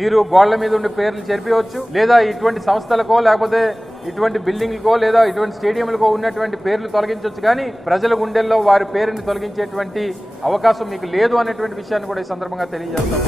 మీరు గోళ్ల మీద ఉండే పేర్లు చెరిపివచ్చు, లేదా ఇటువంటి సంస్థలకో లేకపోతే ఇటువంటి బిల్డింగ్లకో లేదా ఇటువంటి స్టేడియంలకో ఉన్నటువంటి పేర్లు తొలగించవచ్చు, కానీ ప్రజల గుండెల్లో వారి పేరుని తొలగించేటువంటి అవకాశం మీకు లేదు అనేటువంటి విషయాన్ని కూడా ఈ సందర్భంగా తెలియజేస్తాం.